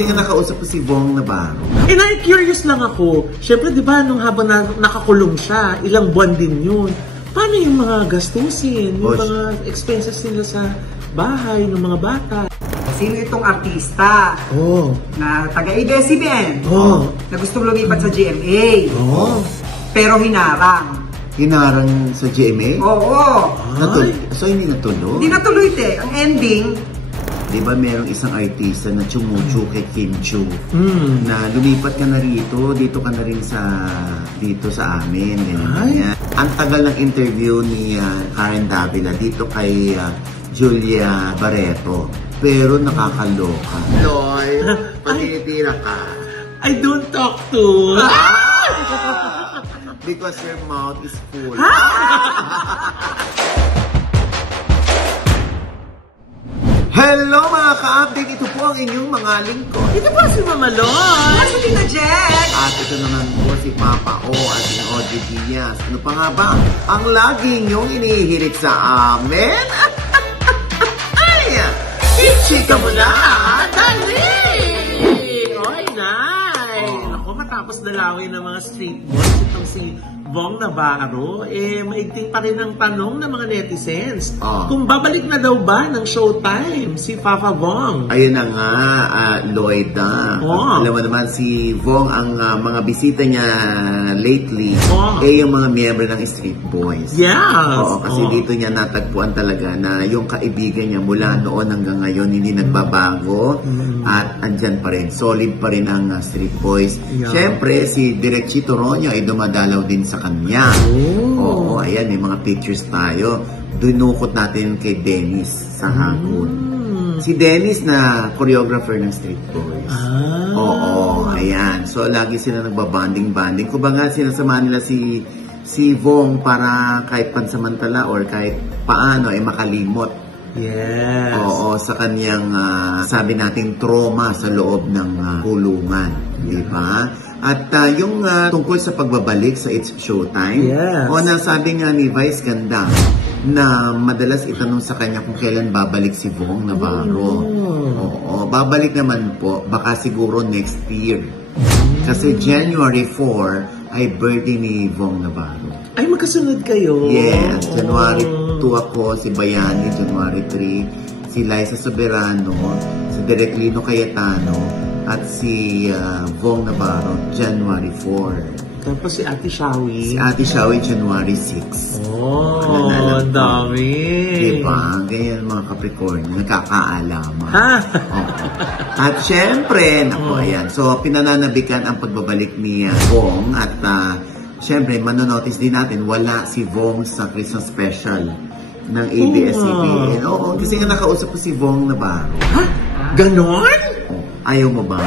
Kasi nga nakausap ko si Vong Navarro. And I'm curious lang ako, syempre di ba nung habang nakakulong siya, ilang buwan din yun, paano yung mga gastusin, yung mga expenses nila sa bahay ng mga bata? Sino itong artista na taga-ABS-CBN na gustong lumipat sa GMA pero hinarang? Hinarang sa GMA? Oo. So hindi natuloy? Hindi natuloy te. Ang ending, di ba merong isang artista na Chumuchu kay Kim Chu na lumipat ka na rito, dito ka na rin dito sa amin. Ganyan. Ang tagal ng interview ni Karen Davila dito kay Julia Barreto. Pero nakakaloka. Loy, patitira ka. I don't talk to. Because your mouth is full. Hello mga ka-update! Ito po ang inyong mga lingkod. Ito po si Mama Loy. Ito si Tita Jet. At ito naman po si Papa O at si Audrey Diaz. Ano pa nga ba? Ang lagi niyong inihirit sa amin? Chika mo na! Dali! Oy, Nay! Ako, matapos dalawin ng mga street boys, itong si Vong Navarro, maigting pa rin ang tanong ng mga netizens. Kung babalik na daw ba ng Showtime si Papa Vong? Ayun na nga, Lloyda. Alam mo naman si Vong, ang mga bisita niya lately, yung mga miyembro ng Street Boys. Yes! Kasi dito niya natagpuan talaga na yung kaibigan niya mula noon hanggang ngayon hindi nagbabago at andyan pa rin, solid pa rin ang Street Boys. Siyempre, si Direk Chito Ronyo ay dumadalaw din sa kanya. Oo, ayan, may mga pictures tayo. Dunukot natin kay Dennis sa hapon. Si Dennis na choreographer ng Street Boys. Oo, ayan. So, lagi sila nagbabanding-banding. Kung ba nga sinasama nila si Vong para kahit pansamantala or kahit paano ay makalimot. Yes. Oo, sa kanyang sabi nating trauma sa loob ng kulungan. Di ba? At yung tungkol sa pagbabalik sa It's Showtime, nasabi nga ni Vice Ganda na madalas itanong sa kanya kung kailan babalik si Vong Navarro. Oo, babalik naman po, baka siguro next year. Kasi January 4 ay birthday ni Vong Navarro. Ay, magkasunod kayo? Yes, January 2 ako, si Bayani, January 3, si Liza Soberano, si Direk Lino Cayetano, at si Vong Navarro, January 4. Tapos si Ate Shawi. Si Ate Shawi, January 6. Ang dami. Diba? Ganyan mga Capricorn, nagkakaalaman. At syempre, ayan. So, pinananabikan ang pagbabalik ni Vong at syempre, manonotice din natin, wala si Vong sa Christmas special ng ABS-CBN. Oo, kasi nga nakausap ko si Vong Navarro. Ganon? Ayaw mo ba?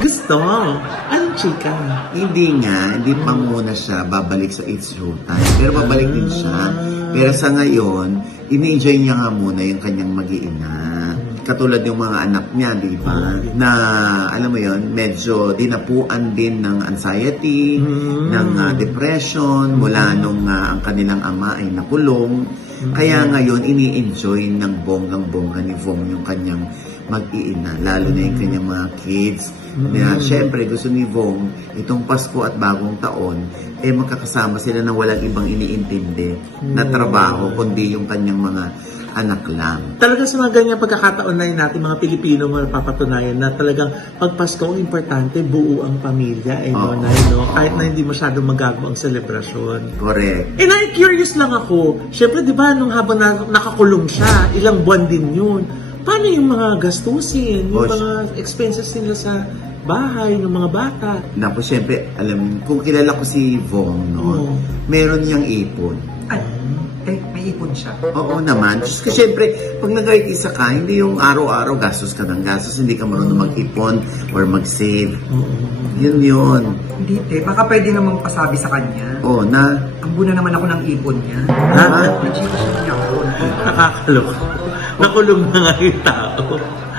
Gusto. Anong chika? Hindi nga. Hindi pa muna siya babalik sa It's Showtime. Pero babalik din siya. Pero sa ngayon, ini-enjoy niya nga muna yung kanyang mag-iina. Katulad yung mga anak niya, di ba? Na, alam mo yon, medyo dinapuan din ng anxiety, ng depression, mula nung ang kanilang ama ay nakulong. Kaya ngayon, ini-enjoy ng bonggang-bongga ni Vong yung kanyang mag-iina, lalo na yung kanyang mga kids. Siyempre, gusto ni Vong, itong Pasko at Bagong Taon, magkakasama sila na walang ibang iniintindi na trabaho, kundi yung kanyang mga anak lang. Talaga sa mga ganyang pagkakataon na yun natin, mga Pilipino, papatunayan na talagang pag Pasko, importante, buo ang pamilya, kahit na hindi masyadong magago ang selebrasyon. Correct. And I'm curious lang ako, syempre, di ba, nung habang nakakulong siya, ilang buwan din yun, paano yung mga gastusin, yung mga expenses nila sa bahay ng mga bata? Naku, syempre, alam, kung kilala ko si Vong, meron niyang ipon. May ipon siya. Oo naman. Kasi syempre, pag nag-artista ka, hindi yung araw-araw gastos ka ng gastos, hindi ka marunong mag-ipon or mag-save. Yun. Hindi, baka pwede namang pasabi sa kanya. Na? Ang buna naman ako ng ipon niya. Nag-chika siya ng ipon. Nakakaloka. Nakulong na nga yung tao.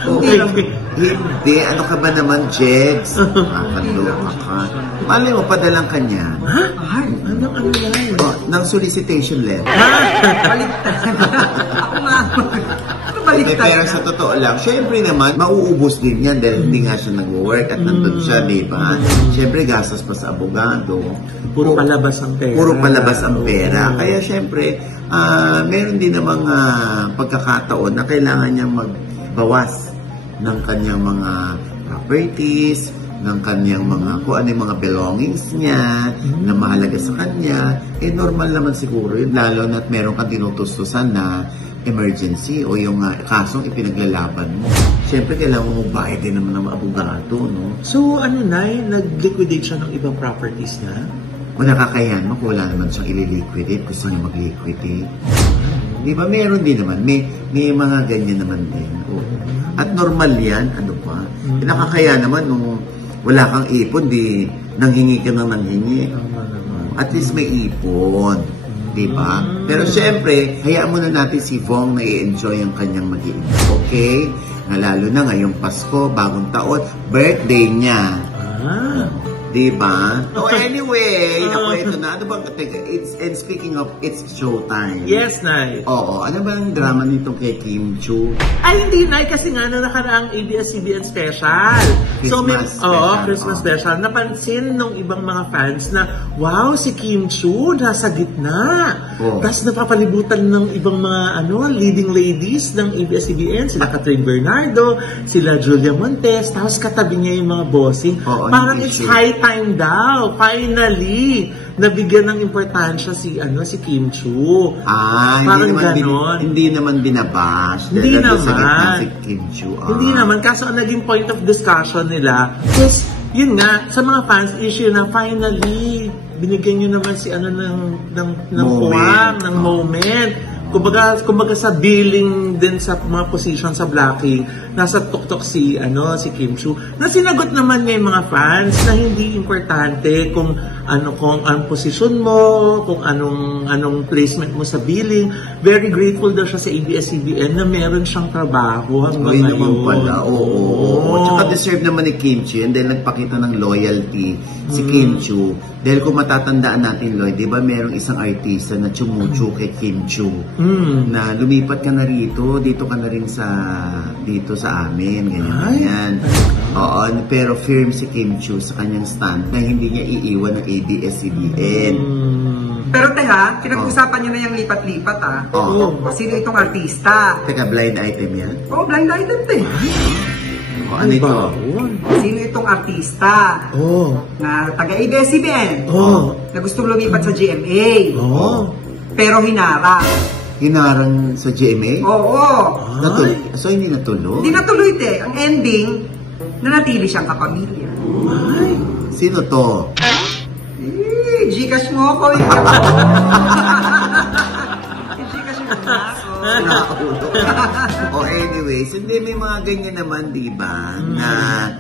Hindi. Ano ka ba naman, Jegs? Nakakaloka ka. Malay mo, padalang kanya. Ano yan? Ng solicitation letter. Baliktad. Ako nga. may pera sa totoo lang. Siyempre naman, mauubos din yan dahil hindi nga siya nag-work at nandun siya, di ba? Siyempre, gastos pa sa abogado. Puro palabas ang pera. Puro palabas ang pera. Kaya siyempre, meron din namang pagkakataon na kailangan niyang magbawas ng kanyang mga properties, ng kanyang mga, kung ano yung mga belongings niya, na mahalaga sa kanya. Normal naman siguro yun, lalo na't meron kang tinutustusan na emergency o yung kasong ipinaglalaban mo. Siyempre, kailangan mo bayad din naman ng mga abogado, no? So, Nay, nag-liquidate siya ng ibang properties niya? Wala kakayahan mo kung wala naman siyang ililiquidate, gusto niya mag-liquidate. Di ba? Meron din naman. May mga ganyan naman din. At normal yan, ano pa? Nakakaya naman nung wala kang ipon, di nanghingi ka ng nanghingi. At least may ipon. Di ba? Pero syempre, hayaan muna natin si Vong na i-enjoy ang kanyang mag-iina. Okay? Lalo na ngayong Pasko, bagong taon, birthday niya. Di ba? Oh, anyway, ito na. Ano bang, and speaking of, it's showtime. Yes, Nay. Oo. Ano ba ang drama nitong kay Kim Chiu? Ay, hindi, Nay, kasi nga na nakaraang ABS-CBN special. Christmas special. Napansin nung ibang mga fans na, wow, si Kim Chiu nasa gitna. Tapos napapalibutan ng ibang mga leading ladies ng ABS-CBN. Sila Catherine Bernardo, sila Julia Montes, tapos katabi niya yung mga bossing. Parang it's high time daw, finally, nabigyan ng importansya si Kim Chiu. Parang hindi naman binabash. Hindi naman. Si Kim Chiu. Hindi naman. Kaso ang naging point of discussion nila is, yun nga, sa mga fans issue na finally, binigyan nyo naman si ng moment. Kumbaga sa billing din sa mga position sa blocking, nasa tuktok si Kim Chiu. Na sinagot naman niya yung mga fans na hindi importante kung anong posisyon mo, kung anong placement mo sa billing. Very grateful daw siya sa ABS-CBN na meron siyang trabaho hanggang ngayon. Naman pala, oo. Tsaka deserve naman ni Kim Chiu, and then nagpakita ng loyalty si Kim Chiu. Dahil kung matatandaan natin, Lloyd, di ba merong isang artista na chumuchu kay Kim Chiu na lumipat ka na rito, dito ka na rin dito sa amin, ganyan. Oo, pero firm si Kim Chiu sa kanyang stand na hindi niya iiwan ng ABS-CBN. Pero teka, pinag-usapan niyo na yung lipat-lipat Sino itong artista? Teka, blind item yan? Oo, blind item din. Ano ito? Sino itong artista na taga-ABS-CBN na gustong lumipat sa GMA pero hinarang. Hinarang sa GMA? Oo. So hindi natuloy? Hindi natuloy, Ang ending, nanatili siyang kapamilya. Ay, sino to? Gcash mo ako. Anyways, hindi may mga ganyan naman, di ba? Na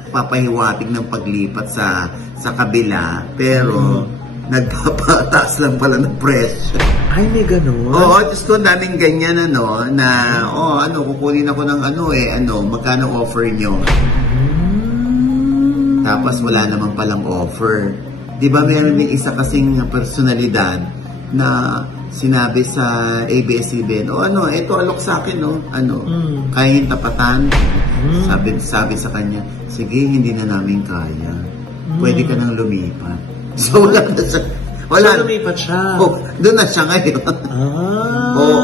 papahiwatig ng paglipat sa kabila, pero nagpapataas lang pala ng presyo. Ay, may ganun? Oo, just ko daming ganyan kukunin ako ng magkano offer nyo? Tapos wala naman palang offer. Di ba meron din isa kasing personalidad na sinabi sa ABS-CBN, ito alok sa akin, kaya yung tapatan. Sabi sa kanya, sige, hindi na namin kaya. Pwede ka nang lumipat. So, wala na siya. So, lumipat siya. Doon na siya ngayon. Oo.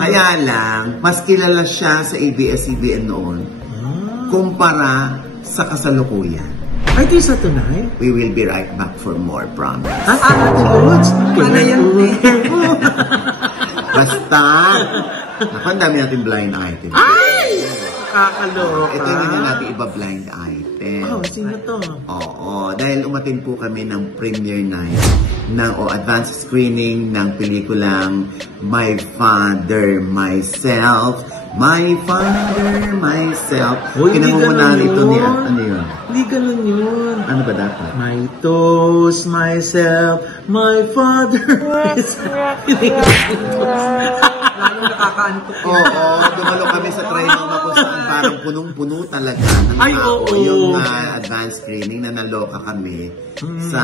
Kaya lang, mas kilala siya sa ABS-CBN noon kumpara sa kasalukuyan. Ay, di sa tunay? We will be right back for more, promise. Ano yan, Basta, ang dami natin blind item. Ay! Kakaloka. Ito yung hindi natin iba blind item. Sino to? Oo, dahil umatin po kami ng premiere night advanced screening ng pelikulang My Father, Myself. My Father, Myself. Kinamumunahan ito ni yun? Hindi ganun yun. Ano ba dapat? My toes, myself, my father, myself. Lalong nakakaantok yun. Oo, dumalo kami sa training na kung saan parang punong-puno talaga ng Ay, tao. oo. Yung advanced screening na naloka kami sa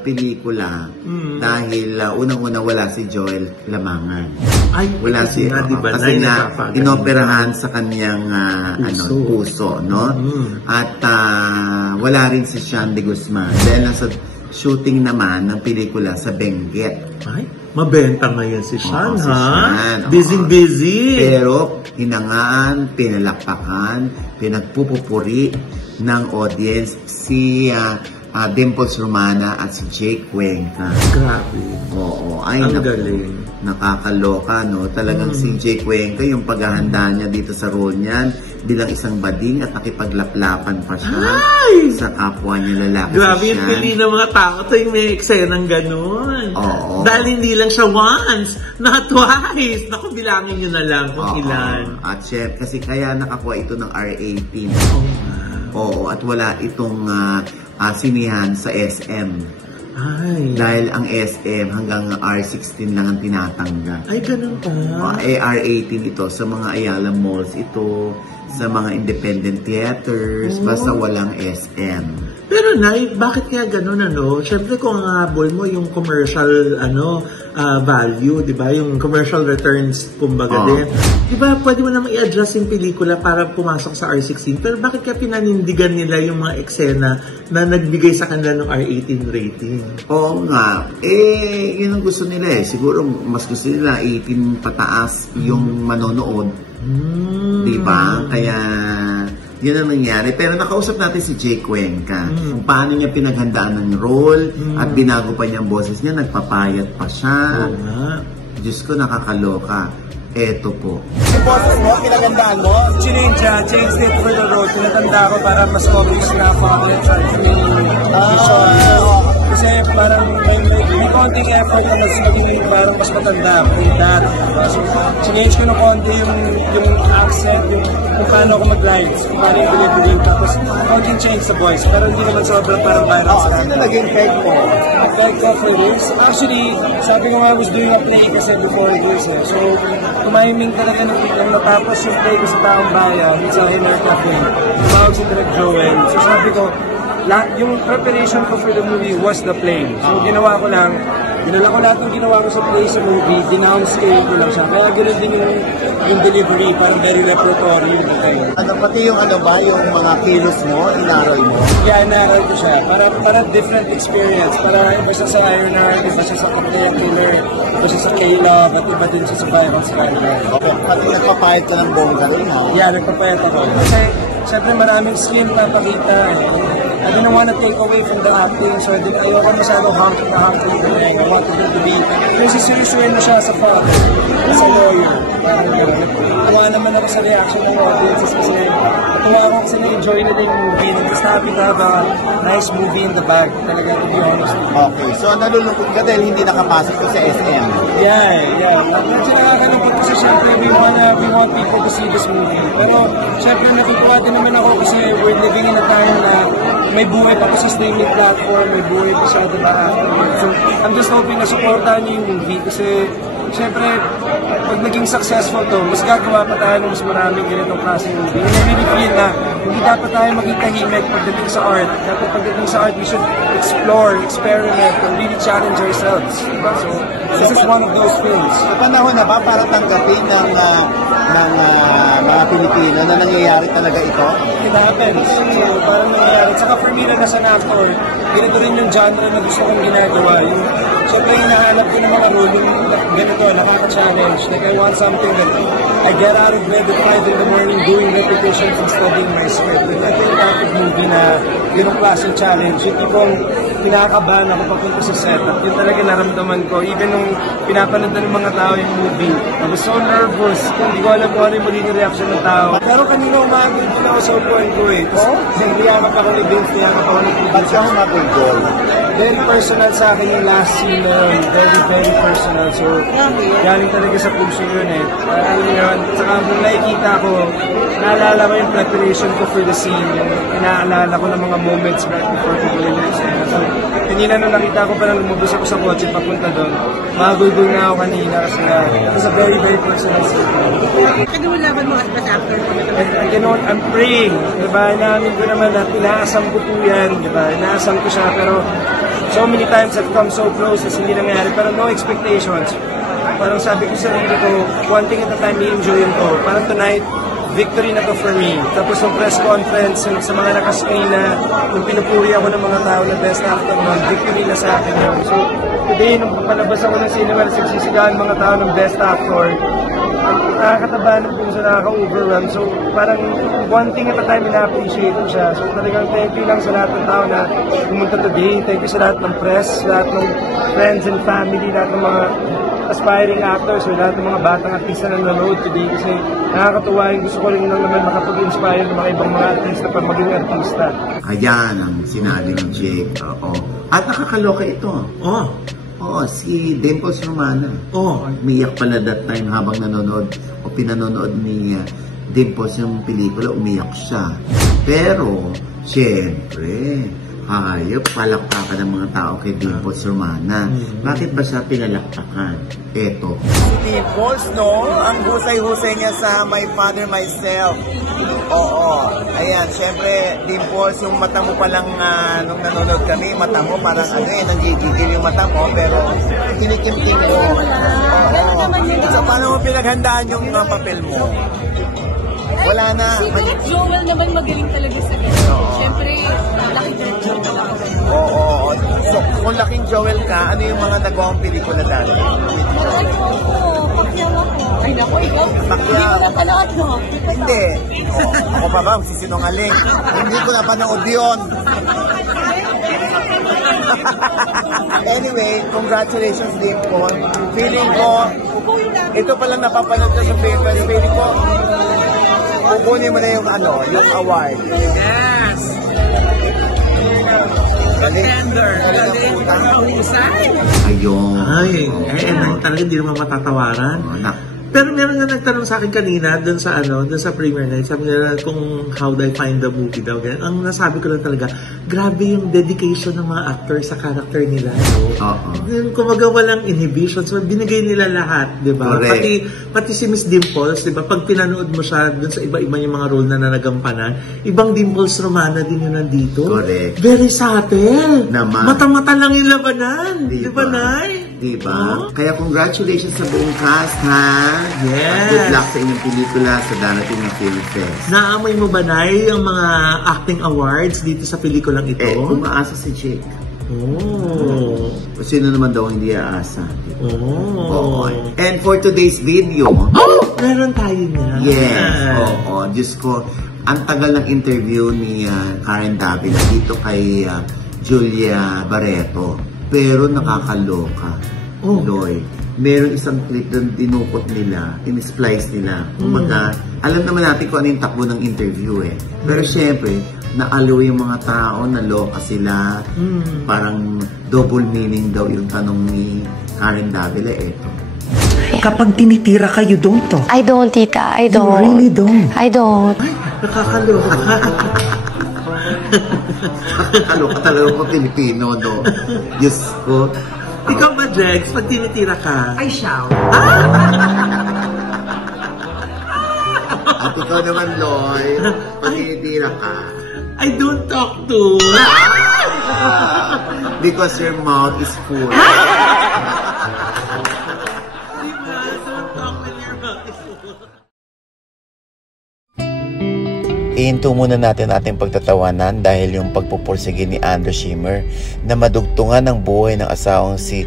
pelikula dahil unang-una wala si Joel Lamangan. Ay, Wala si, di ba? kasi nga inoperahan sa kanyang puso, no? At wala rin si Sean de Guzman dahil nasa shooting naman ng pelikula sa Benguet. Ay, mabenta ngayon si Sean, Si ha? Sean, Busy. Pero hinangaan, pinalakpakan, pinagpupupuri ng audience si Dimples Romana at si Jake Cuenca. Grabe. Oo, ay Ang galing. nakakaloka, no? Talagang si Jake Cuenca, yung paghahanda niya dito sa role niyan bilang isang bading at nakipaglaplapan pa siya sa kapwa niya lalaki. Grabe yung pili ng mga tao tuwing may eksenang ganun. Oo. Dahil hindi lang siya once, not twice. Naku, bilangin nyo na lang kung ilan. At chef, kasi kaya nakakuha ito ng R18. Oh, Oo, at wala itong sinihan sa SM. ay. Dahil ang SM hanggang R16 lang ang tinatanggap. Ay, ganun pa. R18 ito sa mga Ayala malls ito, sa mga independent theaters, basta walang SM. Pero Nay, bakit kaya ganun, ano? Siyempre kung ang habol mo yung commercial value, di ba? Yung commercial returns, kumbaga din. Di ba, pwede mo naman i-adjust yung pelikula para pumasok sa R16. Pero bakit kaya pinanindigan nila yung mga eksena na nagbigay sa kanila ng R18 rating? Oo nga. Yun ang gusto nila eh. Siguro mas gusto nila 18 pataas yung manonood. Di ba? Kaya yun ang nangyari. Pero nakausap natin si Jake Cuenca. Kung paano niya pinaghandaan ng role at binago pa niya ang boses niya, nagpapayat pa siya. Diyos ko, nakakaloka. Eto po. Yung boses mo, pinagandaan mo? Changed it for the road. Pinaganda ko para mas obvious na ako ang kasi parang may konting effort na mas magiging parang mas matanda with that. So, change ko ng konti yung accent, kung paano ako mag-lines, kung paano yung delivery, tapos konting change sa voice. Pero hindi naman sobrang parang viral sa Sino naging peg mo? Ang peg ko for this, actually, sabi ko nga I was doing a play kasi before this eh. So, tumiming talaga nung natapos yung play ko sa Taong Bayan, sa Hiller Cafe. Tumawag si Direk Joel. So sabi ko, yung preparation ko for the movie was the play. So ginawa ko lang, dinala ko lahat ng ginawa ko sa play sa movie, dinown-scale ko lang siya. Kaya ganoon din yung delivery, parang very repertory yung detail. Pati yung yung mga kilos mo, inaral mo? Yeah, inaral ko siya. Para different experience. Para iba siya sa Iron Heart, iba siya sa Cocktail Killer, iba siya sa K-Love, at iba din siya sa Viral Spider-Man. Okay. Pati nagpapayat ka ng bongga rin, ha? Yeah, nagpapayat ako. Kasi, syempre maraming slim na pakita. I didn't want to take away from the acting, so ayoko masyadong hunky. I wanted them to be, yung siseryosuhin mo siya sa father, as a lawyer. Tuwa naman ako sa reaction ng audience kasi tuwa ako kasi na-enjoy nila yung movie. Just happy to have a nice movie in the bag, talaga, to be honest. Okay, so nalulungkot ka dahil hindi nakapasok ko sa SM. Yeah. Medyo nakakalungkot kasi syempre we want people to see this movie. Pero syempre natutuwa din naman ako kasi we're living in a time na may buhay pa sa streaming platform, may buhay pa sa diba? So I'm just hoping na supportahan niyo yung movie kasi syempre, pag naging successful to, mas gagawa pa tayo ng mas maraming ganitong klaseng movie. And I really feel na hindi dapat tayo maging tahimik pagdating sa art. Dapat pagdating sa art, we should explore, experiment, and really challenge ourselves. Diba? So, this is one of those films. Sa panahon na ba para tanggapin ng mga Pilipino na nangyayari talaga ito? It happens. So, parang nangyayari. Saka for me na nasa actor, ganito rin yung genre na gusto kong ginagawa. Siyempre, hinahanap ko ng mga role yung ganito, nakaka-challenge. Like, I want something that I get out of bed at 5 in the morning doing repetitions and studying my script. Ito yung type of movie na ganong klaseng challenge. Yung tipong pinakabahan ako papunta sa setup. Yun talaga naramdaman ko. Even nung pinapanood na ng mga tao yung movie, I was so nervous. Hindi ko alam kung ano yung magiging reaction ng tao. Pero kanina umagod din ako sa upuan ko eh. Niyakap ako ni Vince, niyakap ako ni Vince. Ba't siya humagod? Very personal sa akin yung last scene na yun. Very, very personal. So, galing talaga sa puso yun eh. Alam niyo yun, Saka nung nakikita ko, naalala ko yung preparation ko for the scene. Inaalala ko ng mga moments right before ko gawin yung scene. So, kanina nung nakita ko pa lang lumabas ako sa kotse papunta doon, magulgul na ako kanina kasi it was a very, very personal scene. Kaya mo laban mo as actor? And you know, I'm praying, diba? Inamin ko naman na inaasam ko po yan, diba? Inaasam ko siya, pero so many times I've come so close, as hindi nangyari, pero no expectations. Parang sabi ko sa sarili ko, one thing at a time, i-enjoyin ko. Parang tonight, victory na to for me. Tapos yung press conference, sa mga nakascreen na, yung pinupuri ako ng mga tao na best actor naman, victory na sa akin yun. So, today, nung palabas ako ng cinema, nagsisigahan mga tao ng best actor, nakakataba ng puso, nakaka-overwhelm. So, parang one thing at a time, ina-appreciate ko siya. So, talagang thank you lang sa lahat ng tao na pumunta today. Thank you sa lahat ng press, lahat ng friends and family, lahat ng mga aspiring actors, lahat ng mga batang artista na nanonood today. Kasi nakakatuwa yung gusto ko rin lang naman makapag-inspire ng mga ibang mga artista para maging artista. Ayan ang sinabi ni Jake. Oo. At nakakaloka ito. Oh. Oo, si Dimples Romana. Oh. Umiyak pala that time habang nanonood o pinanonood ni Dimples yung pelikula, umiyak siya. Pero, syempre, hayop, palakpakan ng mga tao kay Dimples Romana. Bakit ba siya pinalakpakan? Eto. Si Dimples, no? Ang husay-husay niya sa My Father, Myself. Oo. Ayan, syempre, Dimples, yung mata mo palang nung nanonood kami, mata mo parang nanggigigil yung mata mo, pero kinikimkim mo. Oo. So, paano mo pinaghandaan yung papel mo? Wala na. Si Direk Joel naman magaling talaga sa ganyan. Siyempre, laki Direk Joel talaga. Oo. So, kung laking Joel ka, ano yung mga nagawang pelikula dati? Pakyaw ako. Ay, naku, ikaw. Pakyaw. Hindi ko napanood, no? Hindi. Ako pa ba, magsisinungaling. Hindi ko napanood yun. Anyway, congratulations, Dimples. Feeling ko, ito palang napapanood ko sa paper. Feeling ko, kukunin mo na yung yung award. Yes! Galing. Galing. Ayun. Ay, talaga hindi naman matatawaran. Pero meron nga nagtanong sa akin kanina doon sa premiere night, sabi nila kung how do I find the movie daw. Ang nasabi ko lang talaga, grabe yung dedication ng mga actors sa character nila. Kumaga walang inhibition, so binigay nila lahat, di ba? Pati si Miss Dimples, di ba? Pag pinanood mo siya doon sa iba-iba yung mga role na nanagampanan, ibang Dimples Romana din yun nandito. Correct. Very subtle. Naman. Mata-mata lang yung labanan. Di ba, Nay? Diba? Kaya congratulations sa buong cast, ha? Yes. Good luck sa inyong pelikula sa darating na Film Fest. Naamoy mo ba, Nay, ang mga acting awards dito sa pelikulang ito? Umaasa si Jake. Oh. Sino naman daw hindi aasa? Oh. And for today's video, meron tayo niya. Yes. Diyos ko, ang tagal ng interview ni Karen Davila dito kay Julia Barreto. Pero nakakaloka. Loy. Meron isang clip doon dinukot nila, in-splice nila. Kumaga, alam naman natin kung ano yung takbo ng interview eh. Pero syempre, naalaw yung mga tao, naloka sila. Parang double meaning daw yung tanong ni Karen Davila. Eto. Kapag tinitira ka, you don't talk. I don't, tita. I don't. You really don't. I don't. Ay, nakakaloka. Nakakaloka talaga ko Pilipino, no? Diyos ko. Ikaw ba, Jex? Pag tinitira ka? I shout. At ikaw naman, Loy, pag tinitira ka. I don't talk to. Because your mouth is full. Ihinto muna natin ating pagtatawanan dahil yung pagpupursige ni Andrew Schimmer na madugtungan ng buhay ng asawang si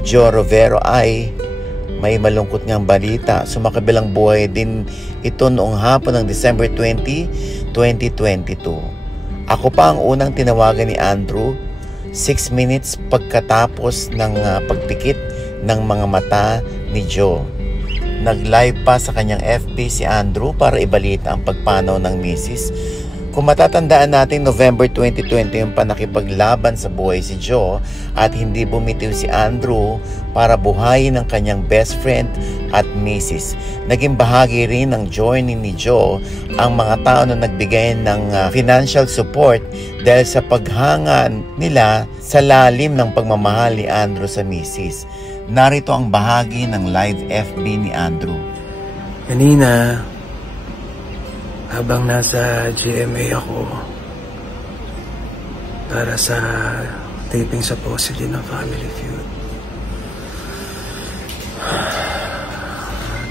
Joe Rovero ay may malungkot ngang balita. Sumakabilang buhay din ito noong hapon ng December 20, 2022. Ako pa ang unang tinawagan ni Andrew 6 minutes pagkatapos ng pagpikit ng mga mata ni Joe. Nag-live pa sa kanyang FB si Andrew para ibalita ang pagpanaw ng misis Kung matatandaan natin, November 2020 yung panakipaglaban sa buhay si Jo at hindi bumitiw si Andrew para buhayin ang kanyang best friend at misis. Naging bahagi rin ng journey ni Jo ang mga tao na nagbigay ng financial support dahil sa paghanga nila sa lalim ng pagmamahal ni Andrew sa misis. Narito ang bahagi ng live FB ni Andrew. Kanina, habang nasa GMA ako para sa taping supposedly ng Family Feud,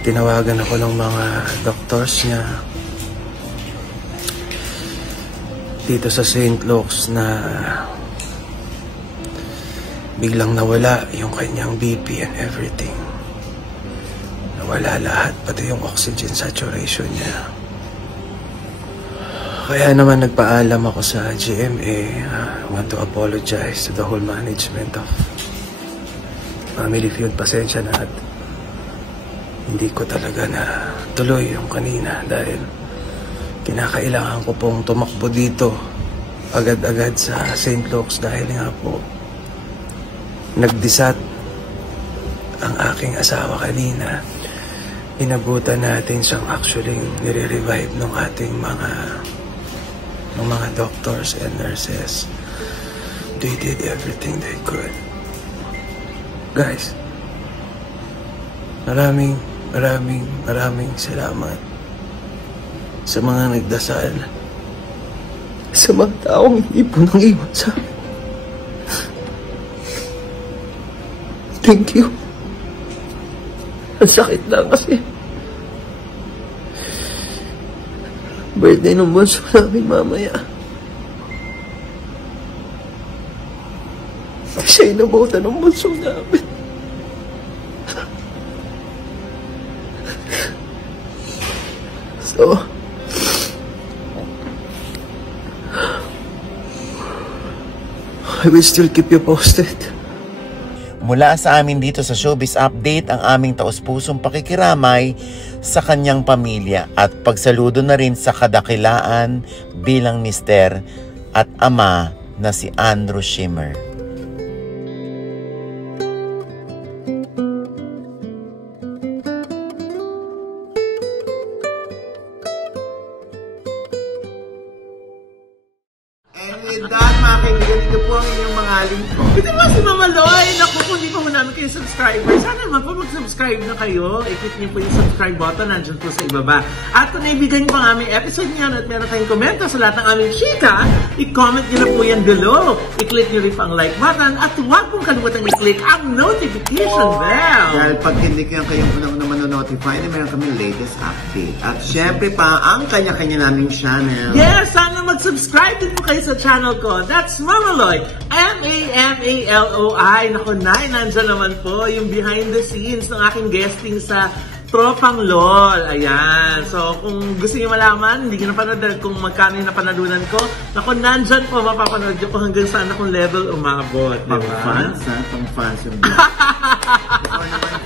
tinawagan ako ng mga doctors niya dito sa St. Luke's na biglang nawala yung kanyang BP and everything. Nawala lahat, pati yung oxygen saturation niya. Kaya naman nagpaalam ako sa GMA. I want to apologize to the whole management of Family Feud. Pasensya na at hindi ko talaga na tuloy yung kanina dahil kinakailangan ko pong tumakbo dito agad-agad sa St. Luke's dahil nga po nagdisat ang aking asawa kanina. Inabutan natin siyang actually nire-revive ng ating mga doctors and nurses. They did everything they could. Guys, maraming salamat sa mga nagdasal, sa mga taong hindi po nang iwan sa amin. Thank you. Ang sakit lang kasi birthday ng bunso namin mamaya. Siya inabutan ng bunso namin. So, I will still keep you posted. Mula sa amin dito sa Showbiz Update, ang aming taus-pusong pakikiramay sa kanyang pamilya at pagsaludo na rin sa kadakilaan bilang mister at ama na si Andrew Schimmer. And with that, mga kaibigan, ito po ang inyong mga lingkod. Ito ba si Mama Loy? Naku, kung di pa mo namin kayo subscriber, sana naman po mag-subscribe na kayo. I-click niyo po yung subscribe button, nandyan po sa ibaba. At kung naibigan niyo po ang aming episode niyo at meron kayong komento sa lahat ng aming chika, i-comment niyo na po yan below. I-click niyo rin po ang like button at huwag pong kalimutan i-click ang notification bell. Dahil pag hindi kayong unang manonotify na meron kami latest update. At syempre pa, ang kanya-kanya naming channel. Yes, sana mag-subscribe din po kayo sa channel ko. That's Mama Loy. M-A-M-A-L-O-I. Naku, Nay, nandyan naman po yung behind the scenes ng aking guesting sa Tropang LOL. Ayan. So, kung gusto niyo malaman, hindi ko napanood kung magkano yung napanalunan ko. Naku, nandyan po, mapapanood niyo po hanggang saan akong level umabot. Pang-fans, ha? Pang-fans yung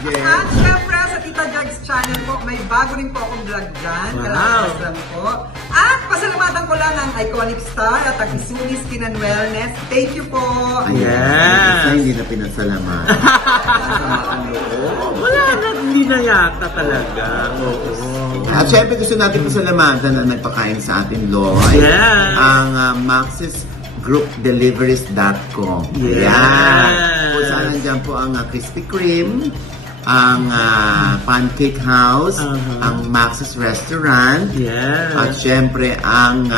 At syempre, sa Tita Jugs channel po, may bago rin po akong vlog dyan. Kalabas lang po. At pasalamatan ko lang ang iconic star at ang Isuni Skin and Wellness. Thank you po! Ayan. Hindi na pinasalamat. Wala na, hindi na yata talaga. Oo. At syempre gusto natin pasalamatan na nagpakain sa atin, Loy. Yeah. Ang maxisgroupdeliveries.com. Yes. Yan. Kung saan nandiyan po ang Krispy Kreme, ang Pancake House, ang Max's Restaurant, at syempre ang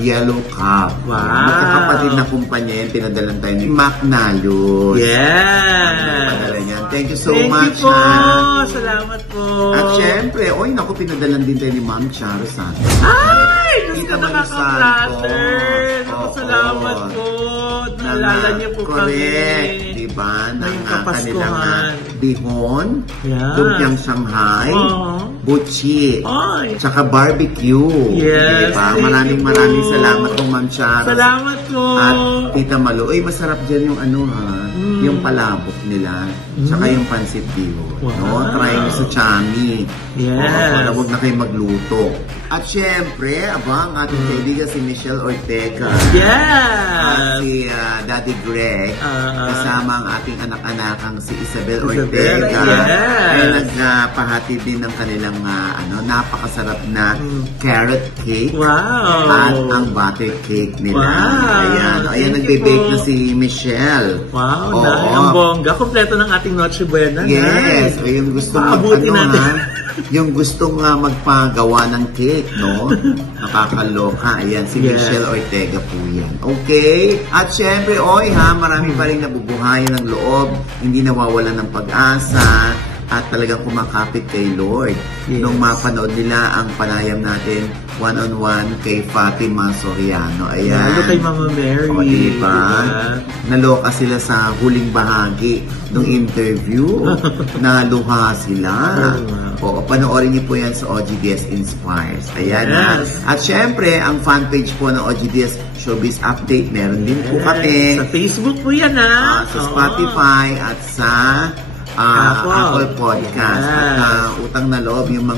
Yellow Cup. Wow. Magkakapatid na kumpanya yan, pinadalan tayo ni Mac Nalus. Yeah. Thank you so much. Thank you po. Salamat po. At syempre, naku, pinadalan din tayo ni Ma'am Charo Santos. Ay! Gusto ka nakaka-flatter. Naku, salamat po. Naalala niyo po kami. Correct. Diba? Ng kapaskuhan. Bihon, Lumpiang Shanghai, Buchi, tsaka barbecue. Yes. Diba? Maraming salamat po, Ma'am Charo. Salamat po. At Tita Malu. Masarap dyan yung yung palabok nila. Tsaka yung pansit bihon. No? Try nyo sa Chami. Yes. Huwag na kayo magluto. At syempre, ang ating kaibigan si Michelle Ortega. At Yes! si Daddy Greg. Kasama ang ating anak-anakang si Isabel Ortega. Yes! Ay nagpahati din ng kanilang napakasarap na carrot cake. Wow! At ang butter cake nila. Wow! Ayan, nagbe-bake na si Michelle. Wow, ang bongga. Kompleto ng ating Noche Buena. Yes, o yung gustong yung gustong magpagawa ng cake, no? Nakakaloka. Ayan, si Michelle Ortega po yan. Okay? At syempre, marami pa rin nabubuhayan ng loob. Hindi nawawalan ng pag-asa. At talagang kumakapit kay Lord. Nung mapanood nila ang panayam natin one-on-one kay Fatima Soriano. Ayan. Lalo kay Mama Mary. O, diba? Naloka sila sa huling bahagi ng interview. Naluha sila. O, panoorin niyo po yan sa OGDS Inspires. Ayan. At syempre, ang fanpage po ng OGDS Showbiz Update, meron din po kami. Sa Facebook po yan, sa Spotify at sa Apple Podcast. At utang na loob yung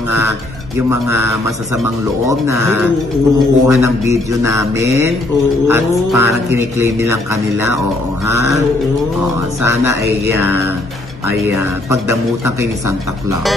mga masasamang loob na kumukuha ng video namin at parang kiniklaim nilang kanila. Sana ay pagdamutan kayo ni Santa Claus.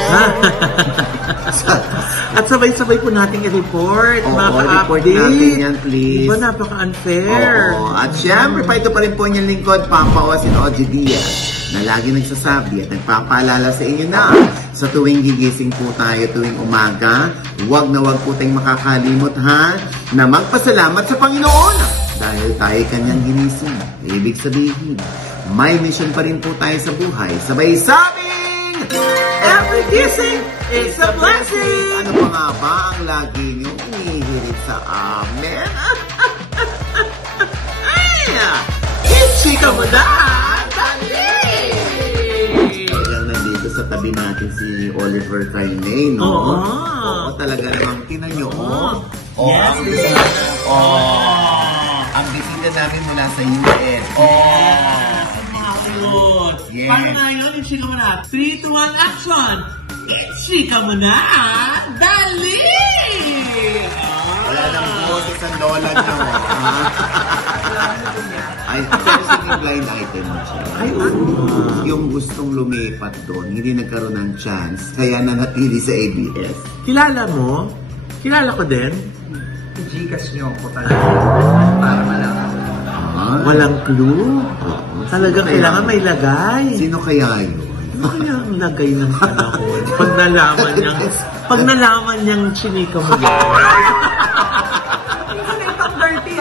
At sabay-sabay po nating i-report, report natin yan, please. Diba napaka-unfair? At syempre, pa ito pa rin po niyang lingkod, Papa Oz and OG Diaz, na lagi nagsasabi at nagpapaalala sa inyo na sa tuwing gigising po tayo tuwing umaga, huwag na huwag po tayong makakalimot na magpasalamat sa Panginoon dahil tayo kanyang ginising. Ibig sabihin, may mission pa rin po tayo sa buhay. Sabay sabing, every kissing is a blessing! Ano pa nga ba ang lagi niyong inihirit sa amin? Chika mo na! Nandito sa tabi natin si Oliver Caine, no? Oo, talaga namang tinan nyo. Yes! Ang bisita namin mula sa US. Yes! Paano nga yun? Chika mo na. 3, 2, 1, action! Chika mo na! Dali! Wala nang boses ang lola nyo. Ay, pero sige, blind item mo siya. Yung gustong lumipat doon, hindi nagkaroon ng chance, kaya nanatili sa ABS. Kilala mo? Kilala ko din. Gcash nyo ko talaga. Para malaman. Walang clue? Talagang kailangan may lagay. Sino kaya yun? Ano kaya ang lagay ng panahon? Pag nalaman niyang chinika mo yun. Hindi ka na itong dirty,